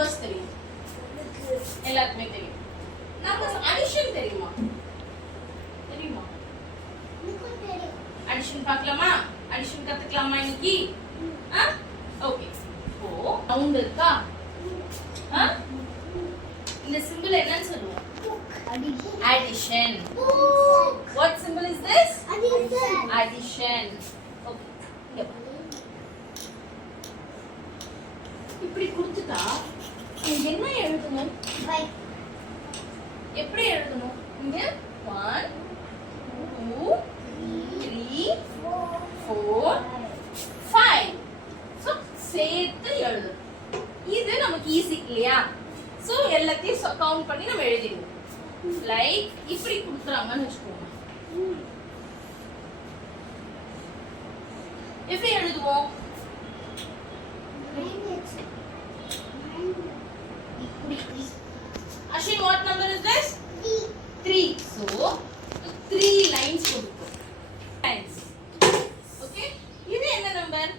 Numbers தெரியும்? எல்லாருக்குமே தெரியும். நம்பர்ஸ் அடிஷன் தெரியுமா? தெரியுமா? அடிஷன் பார்க்கலாமா? அடிஷன் கத்துக்கலாமா இன்னைக்கு? ஓகே. இப்போ ரவுண்ட் இருக்கா? இந்த சிம்பிள் என்னன்னு சொல்லுவோம்? Addition. What symbol is this? Addition. Okay. இப்படி கொடுத்துட்டா என்ன எழுதணும்? 5. எப்படி எழுதணும்? இங்க 1 2 3 4 5. சோ சேர்த்து எழுதணும். இது நமக்கு ஈஸி இல்லையா? சோ எல்லாத்தையும் கவுண்ட் பண்ணி நம்ம எழுதிடுவோம். லைக் இப்படி கொடுக்குறாங்கன்னு வச்சுக்கோங்க. எப்படி எழுதுவோம்? Ashin, what number is this? 3. So 3 lines கொடுப்போம். Lines. Okay? இது என்ன நம்பர்?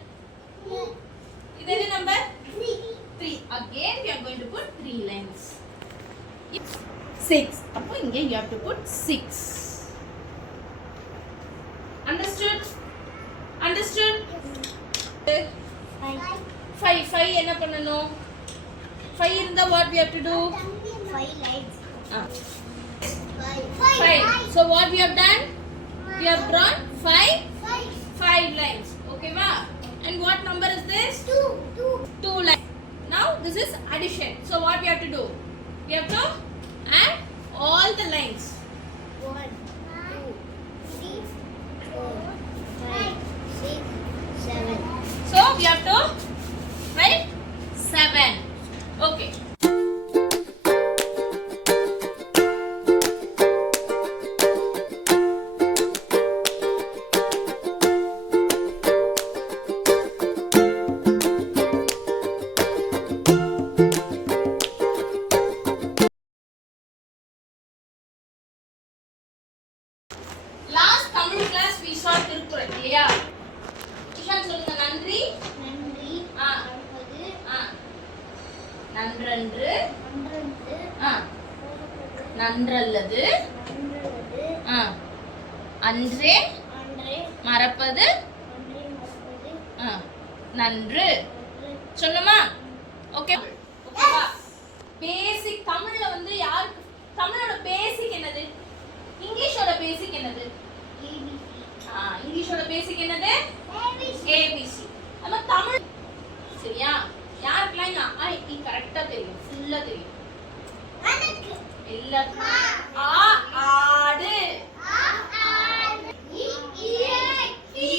இது என்ன number? 3. Again we are going to put 3 lines. 6. அப்போ இங்க you have to put 6. Understood? Understood? 5 என்ன பண்ணனும்? 5 இருந்தா what we have to do? 5 lines. 5. So what we have done? We have drawn 5 lines. Okay va? And what number is this? 2 lines. Now this is addition. So what we have to do? We have to add all the lines. 1 2 3 4 5 6 7. So we have to write 7. Okay. Last Tamil class we saw Tiruppuram இல்லையா? கிஷான் சொல்லுங்க. நன்றி நன்றி. நன்றன்று நன்றல்லது அன்றே மறப்பது நன்று சொன்னமா? Okay. ஓகேவா? பேசிக் தமிழ்ல வந்து யாருக்கு தமிழோட பேசிக் என்னது? இங்கிலீஷோட பேசிக் என்னது? இங்கிலீஷோட பேசிக் என்னது? ABC. நம்ம தமிழ் சரியா? யாருக்கெல்லாம் இந்த அ இ கரெக்ட்டா தெரியும்? ஃபுல்லா தெரியும். எனக்கு எல்லாருக்கும் ஆடு இ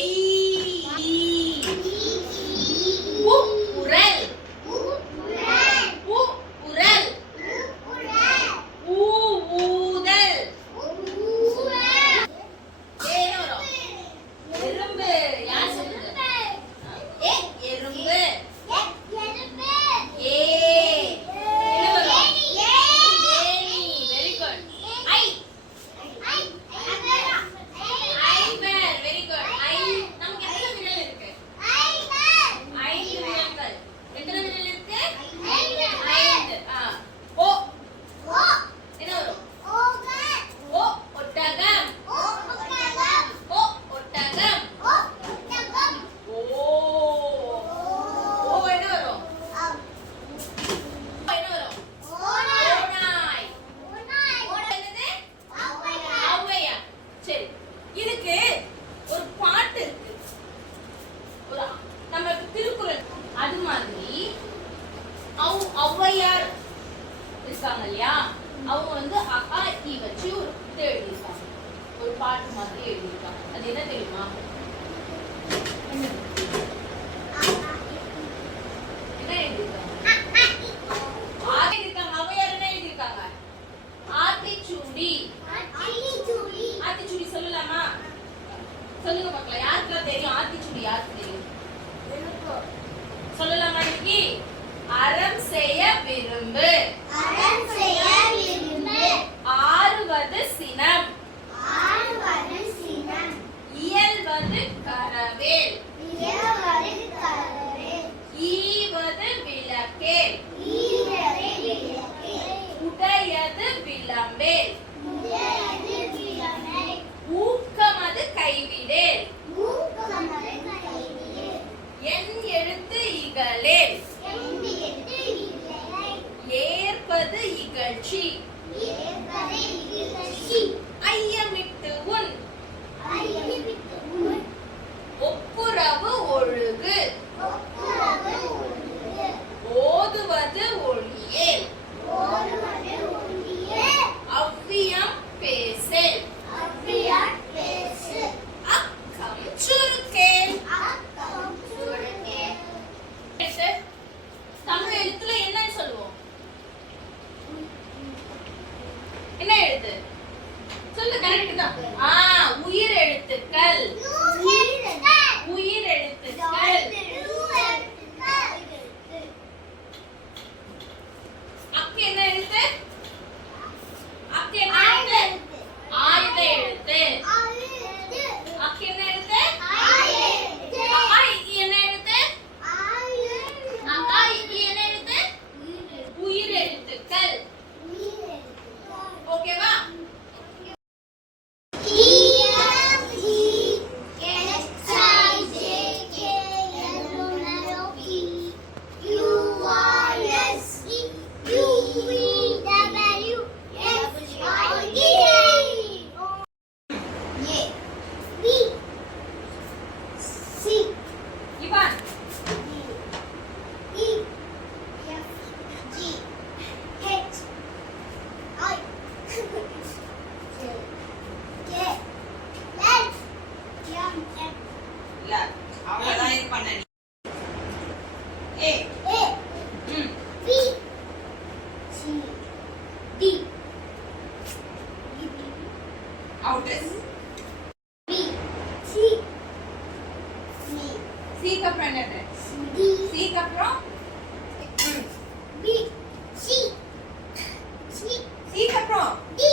உ உரல் ஊ ஊதல் எறும்பு. யார் சொல்லுங்க? எறும்பு. ஔவையார் இருக்காங்க இல்லையா? அவங்க வந்து அ இ வச்சு ஒரு இது எழுதியிருக்காங்க. ஒரு பாட்டு மாதிரி எழுதியிருக்காங்க. அது என்ன தெரியுமா? என்ன எழுதியிருக்காங்க? ஔவையார் என்ன எழுதியிருக்காங்க? ஆத்திச்சூடி. ஆத்திச்சூடி சொல்லலாமா? சொல்லுங்க பார்க்கலாம். யாருக்கெல்லாம் தெரியும் ஆத்திச்சூடி? யாருக்கு தெரியும்? சொல்லலாமா இன்னைக்கு? அறம் செய்ய விரும்பு. ஆறுவது சினம். இயல் இல்ல அவ்வளவுதான் இது பண்ண நீ ஏ A ம் B C D out B C C C க்கு அப்புறம் என்னது D சி க்கு அப்புறம் ம் B C C சி க்கு அப்புறம் D